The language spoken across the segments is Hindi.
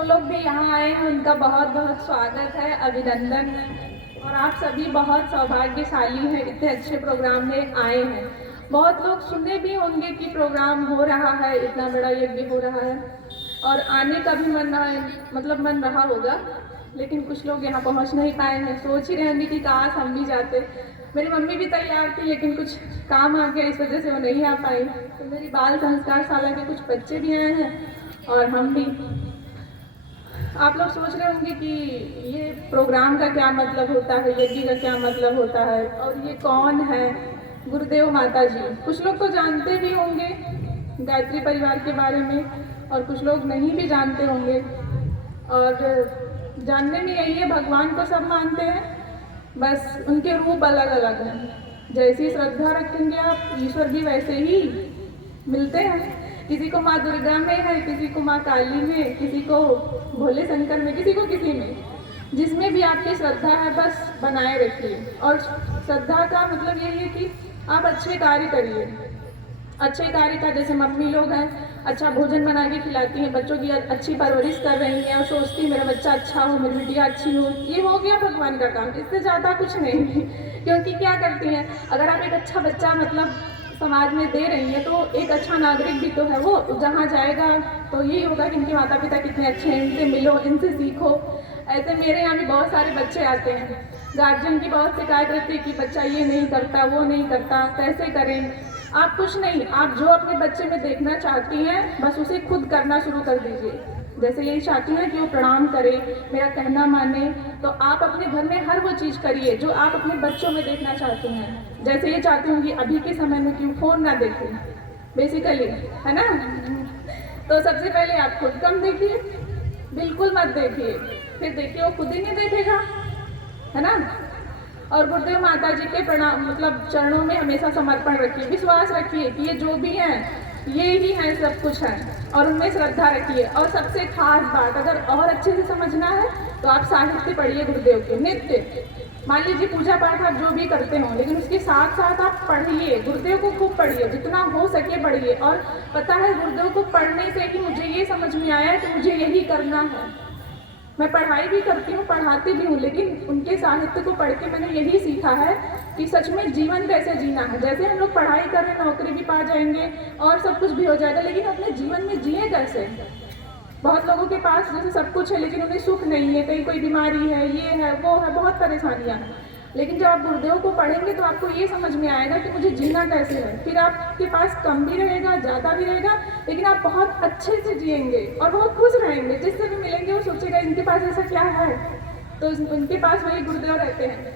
जो लोग भी यहाँ आए हैं उनका बहुत बहुत स्वागत है, अभिनंदन है। और आप सभी बहुत सौभाग्यशाली हैं, इतने अच्छे प्रोग्राम में आए हैं। बहुत लोग सुने भी होंगे कि प्रोग्राम हो रहा है, इतना बड़ा यज्ञ हो रहा है, और आने का भी मन रहा होगा, लेकिन कुछ लोग यहाँ पहुँच नहीं पाए हैं। सोच ही रहे होंगे कि काश हम भी जाते। मेरी मम्मी भी तैयार थी, लेकिन कुछ काम आ गया, इस वजह से वो नहीं आ पाई। तो मेरी बाल संस्कार शाला के कुछ बच्चे भी आए हैं और हम भी। आप लोग सोच रहे होंगे कि ये प्रोग्राम का क्या मतलब होता है, यज्ञ का क्या मतलब होता है, और ये कौन है। गुरुदेव माता जी, कुछ लोग तो जानते भी होंगे गायत्री परिवार के बारे में, और कुछ लोग नहीं भी जानते होंगे। और जानने में यही है, भगवान को सब मानते हैं, बस उनके रूप अलग अलग हैं। जैसी श्रद्धा रखेंगे आप, ईश्वर भी वैसे ही मिलते हैं। किसी को माँ दुर्गा में है, किसी को माँ काली में, किसी को भोले शंकर में, किसी को किसी में। जिसमें भी आपकी श्रद्धा है बस बनाए रखिए। और श्रद्धा का मतलब यही है कि आप अच्छे कार्य करिए। अच्छे कार्य का, जैसे मम्मी लोग हैं अच्छा भोजन बना के खिलाती हैं, बच्चों की अच्छी परवरिश कर रही हैं और सोचती हैं मेरा बच्चा अच्छा हो, मेरी बिटिया अच्छी हो, ये हो गया भगवान का काम। इससे ज़्यादा कुछ नहीं। क्योंकि क्या करती हैं, अगर आप एक अच्छा बच्चा समाज में दे रही है, तो एक अच्छा नागरिक भी तो है वो। जहाँ जाएगा तो यही होगा कि इनके माता पिता कितने अच्छे हैं, इनसे मिलो, इनसे सीखो। ऐसे मेरे यहाँ भी बहुत सारे बच्चे आते हैं, गार्जियन की बहुत शिकायत रहती है कि बच्चा ये नहीं करता, वो नहीं करता, कैसे करें। आप कुछ नहीं, आप जो अपने बच्चे में देखना चाहती हैं बस उसे खुद करना शुरू कर दीजिए। जैसे यही चाहती हैं कि वो प्रणाम करे, मेरा कहना माने, तो आप अपने घर में हर वो चीज़ करिए जो आप अपने बच्चों में देखना चाहती हैं। जैसे ये चाहती हूँ कि अभी के समय में क्यों फ़ोन ना देखें, बेसिकली, है ना। तो सबसे पहले आप खुद कम देखिए, बिल्कुल मत देखिए, फिर देखिए वो खुद ही नहीं देखेगा, है ना। और गुरुदेव माता जी के प्रणाम चरणों में हमेशा समर्पण रखिए, विश्वास रखिए कि ये जो भी हैं ये ही हैं, सब कुछ है, और उनमें श्रद्धा रखिए। और सबसे खास बात, अगर और अच्छे से समझना है तो आप साहित्य पढ़िए गुरुदेव के, नित्य। मान लीजिए पूजा पाठ आप जो भी करते हो, लेकिन उसके साथ साथ आप पढ़िए, गुरुदेव को खूब पढ़िए, जितना हो सके पढ़िए। और पता है, गुरुदेव को पढ़ने से ही मुझे ये समझ में आया कि मुझे यही करना है। मैं पढ़ाई भी करती हूँ, पढ़ाती भी हूँ, लेकिन उनके साहित्य को पढ़ के मैंने यही सीखा है कि सच में जीवन कैसे जीना है। जैसे हम लोग पढ़ाई कर रहे हैं, नौकरी भी पा जाएंगे और सब कुछ भी हो जाएगा, लेकिन अपने जीवन में जिए कैसे। बहुत लोगों के पास जैसे सब कुछ है लेकिन उन्हें सुख नहीं है, कहीं कोई बीमारी है, ये है, वो है, बहुत परेशानियाँ हैं। लेकिन जब आप गुरुदेव को पढ़ेंगे तो आपको ये समझ में आएगा कि मुझे जीना कैसे है। फिर आपके पास कम भी रहेगा, ज़्यादा भी रहेगा, लेकिन आप बहुत अच्छे से जिएंगे और बहुत खुश रहेंगे। जिससे भी मिलेंगे वो सोचेगा इनके पास ऐसा क्या है, तो उनके पास वही गुरुदेव रहते हैं,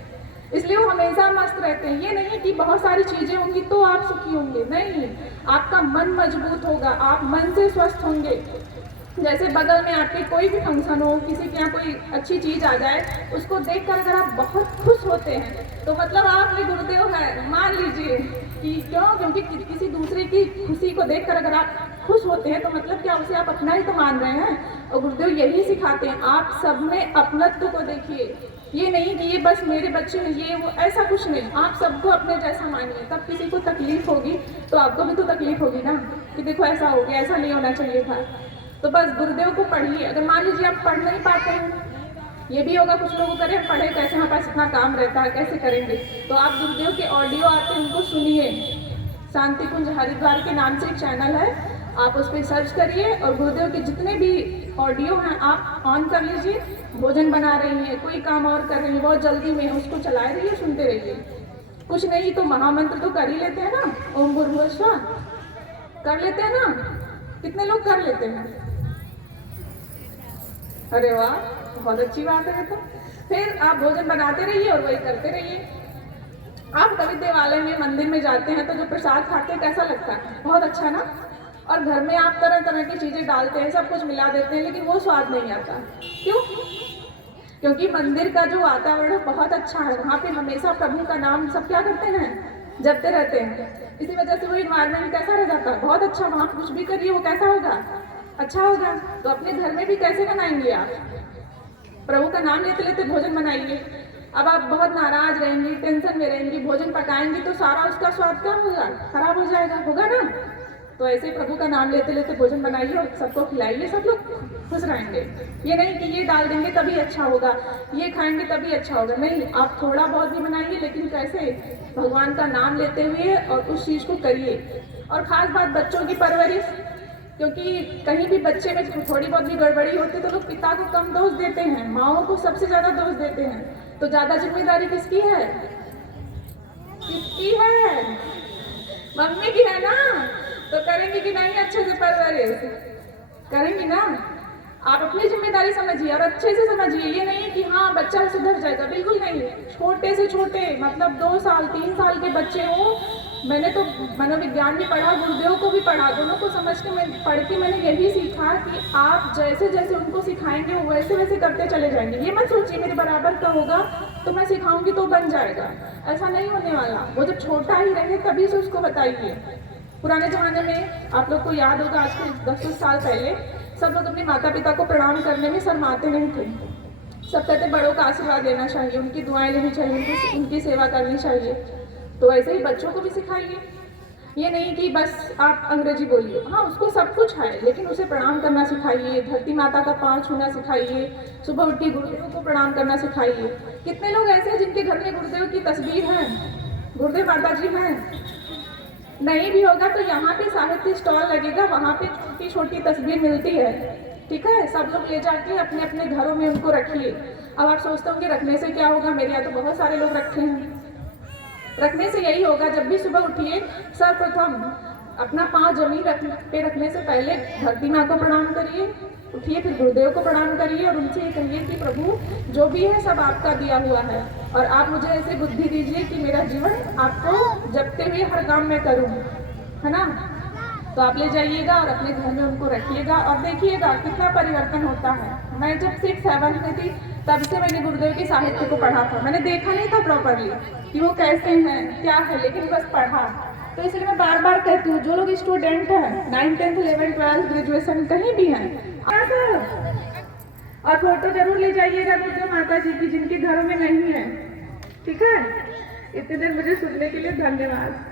इसलिए वो हमेशा मस्त रहते हैं। ये नहीं कि बहुत सारी चीज़ें होंगी तो आप सुखी होंगे, नहीं, आपका मन मजबूत होगा, आप मन से स्वस्थ होंगे। जैसे बगल में आपके कोई भी फंक्शन हो, किसी के यहाँ कोई अच्छी चीज़ आ जाए, उसको देखकर अगर आप बहुत खुश होते हैं तो मतलब आप ये गुरुदेव है, मान लीजिए। कि क्यों? क्योंकि किसी दूसरे की खुशी को देखकर अगर आप खुश होते हैं तो मतलब क्या, उसे आप अपना ही तो मान रहे हैं। और गुरुदेव यही सिखाते हैं, आप सब में अपनत्व को देखिए। ये नहीं कि ये बस मेरे बच्चे हैं, ये वो, ऐसा कुछ नहीं। आप सबको अपने जैसा मानिए, तब किसी को तकलीफ होगी तो आपको भी तो तकलीफ होगी ना, कि देखो ऐसा हो गया, ऐसा नहीं होना चाहिए था। तो बस गुरुदेव को पढ़िए। अगर मान लीजिए आप पढ़ नहीं पाते हैं, ये भी होगा कुछ लोगों करें, पढ़े कैसे, हमारे पास इतना काम रहता है, कैसे करेंगे, तो आप गुरुदेव के ऑडियो आते हैं उनको सुनिए। शांति कुंज हरिद्वार के नाम से एक चैनल है, आप उस पर सर्च करिए और गुरुदेव के जितने भी ऑडियो हैं आप ऑन कर लीजिए। भोजन बना रही हैं, कोई काम और कर रही हैं, बहुत जल्दी में, उसको चलाए रहिए, सुनते रहिए। कुछ नहीं तो महामंत्र तो कर ही लेते हैं ना, ओम भूर्भुवः स्वः कर लेते हैं ना, कितने लोग कर लेते हैं। अरे वाह, बहुत अच्छी बात है। तो फिर आप भोजन बनाते रहिए और वही करते रहिए। आप कभी देवालय में, मंदिर में जाते हैं तो जो प्रसाद खाते हैं कैसा लगता है, बहुत अच्छा ना। और घर में आप तरह तरह की चीज़ें डालते हैं, सब कुछ मिला देते हैं, लेकिन वो स्वाद नहीं आता। क्यों? क्योंकि मंदिर का जो वातावरण बहुत अच्छा है, वहाँ पे हमेशा प्रभु का नाम सब क्या करते हैं, जपते रहते हैं। इसी वजह से वो इन्वायरमेंट कैसा रह जाता है, बहुत अच्छा। वहाँ कुछ भी करिए वो कैसा होगा, अच्छा होगा। तो अपने घर में भी कैसे बनाएंगे आप, प्रभु का नाम लेते लेते भोजन बनाइए। अब आप बहुत नाराज रहेंगी, टेंशन में रहेंगी, भोजन पकाएंगी तो सारा उसका स्वाद क्या होगा, खराब हो जाएगा, होगा ना। तो ऐसे प्रभु का नाम लेते लेते भोजन बनाइए और सबको खिलाइए, सब लोग खुश रहेंगे। ये नहीं कि ये डाल देंगे तभी अच्छा होगा, ये खाएंगे तभी अच्छा होगा, नहीं, आप थोड़ा बहुत भी बनाइए लेकिन कैसे, भगवान का नाम लेते हुए और उस चीज़ को करिए। और ख़ास बात बच्चों की परवरिश, क्योंकि कहीं भी बच्चे में थोड़ी बहुत भी गड़बड़ी होती है तो लोग पिता को कम दोष देते हैं, माओ को सबसे ज़्यादा दोष देते हैं। तो ज़्यादा जिम्मेदारी किसकी है? किसकी है? मम्मी की है ना। तो करेंगी कि नहीं अच्छे से परवरिश? करेंगी ना। आप अपनी जिम्मेदारी समझिए और अच्छे से समझिए। ये नहीं कि हाँ बच्चा सुधर जाएगा, बिल्कुल नहीं। छोटे से छोटे मतलब 2 साल 3 साल के बच्चे हो, मैंने तो मनोविज्ञान भी पढ़ा, गुरुदेव को भी पढ़ा, दोनों को समझ के मैं पढ़ के मैंने यही सीखा कि आप जैसे जैसे उनको सिखाएंगे वो वैसे वैसे करते चले जाएंगे। ये मत सोचिए मेरे बराबर का होगा तो मैं सिखाऊंगी तो बन जाएगा, ऐसा नहीं होने वाला। वो जब छोटा ही रहे तभी से उसको बताइए। पुराने ज़माने में आप लोग को याद होगा, आज से 10-10 साल पहले सब लोग अपने माता पिता को प्रणाम करने में शर्माते नहीं थे। सब कहते बड़ों का आशीर्वाद लेना चाहिए, उनकी दुआएं लेनी चाहिए, उनकी सेवा करनी चाहिए। तो ऐसे ही बच्चों को भी सिखाइए। ये नहीं कि बस आप अंग्रेजी बोलिए, हाँ उसको सब कुछ है लेकिन उसे प्रणाम करना सिखाइए, धरती माता का पाँव छूना सिखाइए, सुबह उठ के गुरुदेव को प्रणाम करना सिखाइए। कितने लोग ऐसे हैं जिनके घर में गुरुदेव की तस्वीर है, गुरुदेव माता जी हैं? नहीं भी होगा तो यहाँ पे साहित्य स्टॉल लगेगा, वहाँ पे छोटी छोटी तस्वीर मिलती है, ठीक है? सब लोग ले जाके अपने अपने घरों में उनको रखिए। अब आप सोचते होंगे रखने से क्या होगा, मेरे यहाँ तो बहुत सारे लोग रखे हैं। रखने से यही होगा, जब भी सुबह उठिए सर्वप्रथम अपना पाँव जमीन पे रखने से पहले धरती माँ को प्रणाम करिए, उठिए फिर गुरुदेव को प्रणाम करिए और उनसे ये कहिए कि प्रभु जो भी है सब आपका दिया हुआ है और आप मुझे ऐसे बुद्धि दीजिए कि मेरा जीवन आपको जपते हुए हर काम में करूँ, है ना? तो आप ले जाइएगा और अपने घर में उनको रखिएगा और देखिएगा कितना परिवर्तन होता है। मैं जब 6-7 में थी तब से मैंने गुरुदेव के साहित्य को पढ़ा था। मैंने देखा नहीं था प्रॉपरली कि वो कैसे हैं क्या है, लेकिन बस पढ़ा। तो इसलिए मैं बार बार कहती हूँ जो लोग स्टूडेंट हैं 9th 10th 11th 12th graduation कहीं भी हैं, और फोटो जरूर ले जाइएगा गुरुदेव माता जी की जिनके घरों में नहीं है, ठीक है? इतने देर मुझे सुनने के लिए धन्यवाद।